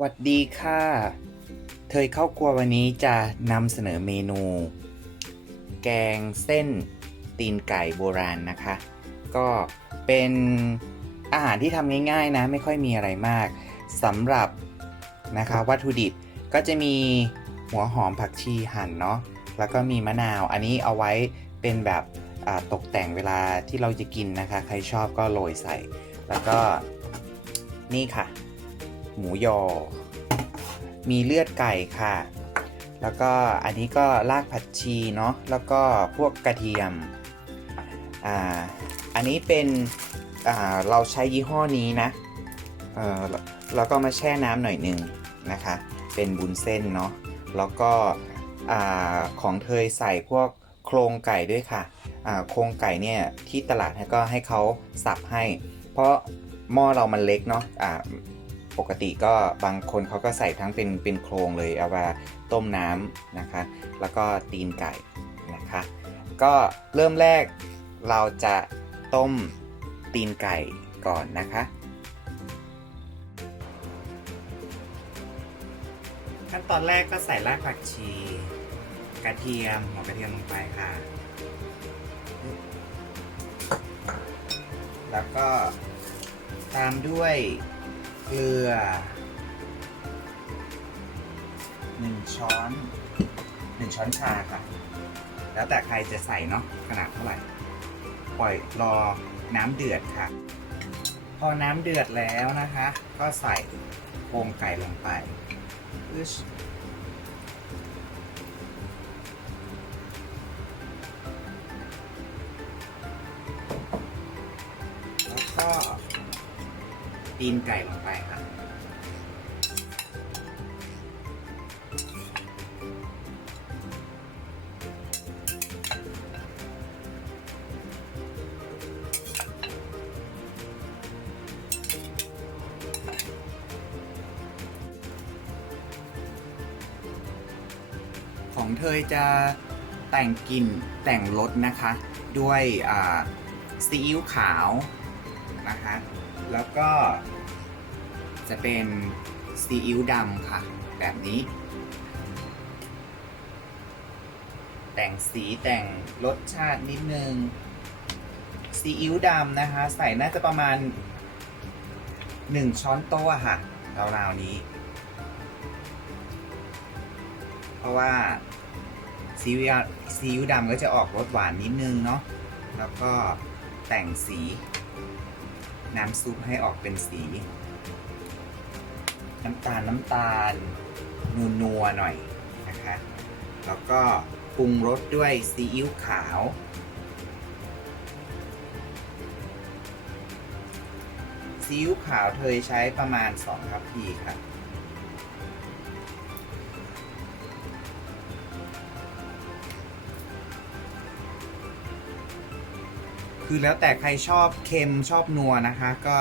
หวัดดีค่ะ เธอเข้าครัววันนี้จะนำเสนอเมนู แกงเส้นตีนไก่โบราณนะคะ ก็เป็นอาหารที่ทำง่ายๆนะ ไม่ค่อยมีอะไรมากสำหรับนะคะวัตถุดิบก็จะมีหัวหอมผักชีหั่นเนาะแล้วก็มีมะนาวอันนี้เอาไว้เป็นแบบตกแต่งเวลาที่เราจะกินนะคะ ใครชอบก็โรยใส่ แล้วก็นี่ค่ะ หมูยอ มีเลือดไก่ค่ะ แล้วก็อันนี้ก็รากผักชีเนาะแล้วก็พวกกระเทียมอ่าอันนี้เป็นอ่าเราใช้ยี่ห้อนี้นะเอ่อแล้วก็มาแช่น้ำหน่อยหนึงนะคะ เป็นบุญเส้นเนาะแล้วก็อ่าของเธยใส่พวกโครงไก่ด้วยค่ะอ่าโครงไก่เนี่ยที่ตลาดก็ให้เขาสับให้ เพราะหม้อเรามันเล็กเนาะอ่า ปกติก็บางคนเขาก็ใส่ทั้งเป็นเป็นโครงเลยเอามาต้มน้ำนะคะ แล้วก็ตีนไก่นะคะ ก็เริ่มแรกเราจะต้มตีนไก่ก่อนนะคะ ขั้นตอนแรกก็ใส่รากผักชี กระเทียมหัวกระเทียมลงไปค่ะ แล้วก็ตามด้วย เกลือ1ช้อน1ช้อนชาค่ะ แล้วแต่ใครจะใส่เนาะขนาดเท่าไหร่ ปล่อยรอน้ำเดือดค่ะ พอน้ำเดือดแล้วนะคะ ก็ใส่โครงไก่ลงไปแล้วก็ ตีนไก่ลงไปค่ะของเธอจะแต่งกลิ่นแต่งรสนะคะ ด้วยซีอิ๊วขาว นะคะ แล้วก็จะเป็นซีอิ๊วดำค่ะ แบบนี้ แต่งสีแต่งรสชาตินิดนึงซีอิ๊วดำนะคะ ใส่น่าจะประมาณ 1 ช้อนโต๊ะค่ะราวๆนี้ เพราะว่าซีอิ๊วซีอิ๊วดำก็จะออกรสหวานนิดนึงเนาะแล้วก็แต่งสี น้ำซุปให้ออกเป็นสี น้ำตาลน้ำตาลนัวนัวๆหน่อยนะคะ แล้วก็ปรุงรสด้วยซีอิ๊วขาว ซีอิ๊วขาวเธอใช้ประมาณ2ทัพพีค่ะ คือแล้วแต่ใครชอบเค็มชอบนัวนะคะ ก็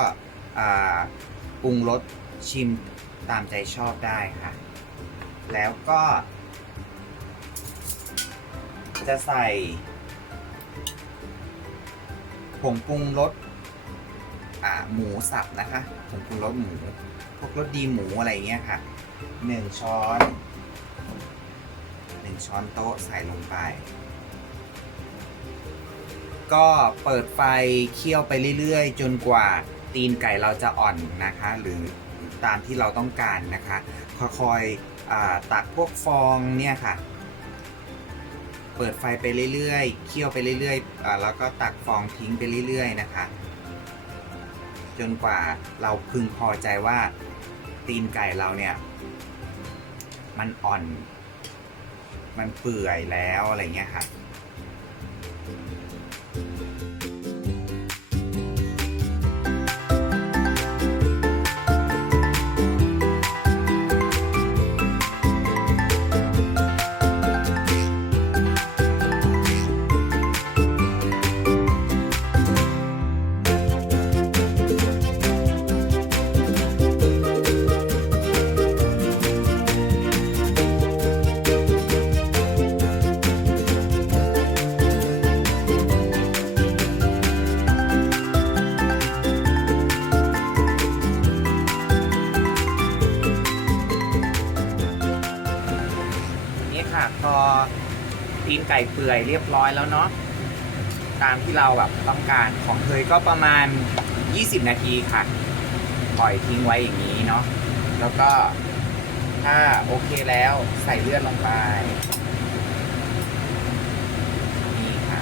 ปรุงรสชิมตามใจชอบได้ค่ะ แล้วก็ จะใส่ผงปรุงรสหมูสับนะคะผงปรุงรสหมู พวกรสดีหมูอะไรเงี้ยค่ะหนึ่งช้อนหนึ่งช้อนโต๊ะใส่ลงไป ก็เปิดไฟเคี่ยวไปเรื่อยๆ จนกว่าตีนไก่เราจะอ่อนนะคะ หรือตามที่เราต้องการนะคะค่อยๆตักพวกฟองเนี่ยค่ะ เปิดไฟไปเรื่อยๆเคี่ยวไปเรื่อยๆแล้วก็ตักฟองทิ้งไปเรื่อยๆนะคะ จนกว่าเราพึงพอใจว่าตีนไก่เราเนี่ย มันอ่อน มันเปื่อยแล้วอะไรเงี้ยค่ะ พอตีนไก่เปื่อยเรียบร้อยแล้วเนาะตามที่เราแบบต้องการของเธอก็ประมาณ 20 นาทีค่ะปล่อยทิ้งไว้อย่างนี้เนาะแล้วก็ถ้าโอเคแล้วใส่เลือดลงไปนี่ค่ะ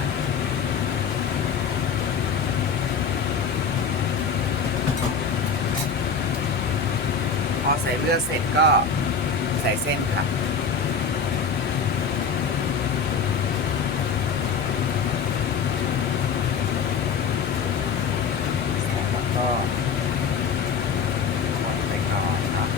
พอใส่เลือดเสร็จก็ใส่เส้นค่ะ แล้วก็กดไปก่อนครับ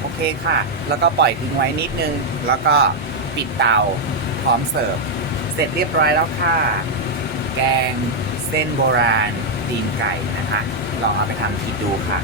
โอเค ค่ะ แล้วก็ปล่อยทิ้งไว้นิดนึง แล้วก็ปิดเตาพร้อมเสิร์ฟ เสร็จเรียบร้อยแล้วค่ะ แกงเส้นโบราณตีนไก่นะคะ ลองเอาไปทำกินดูค่ะ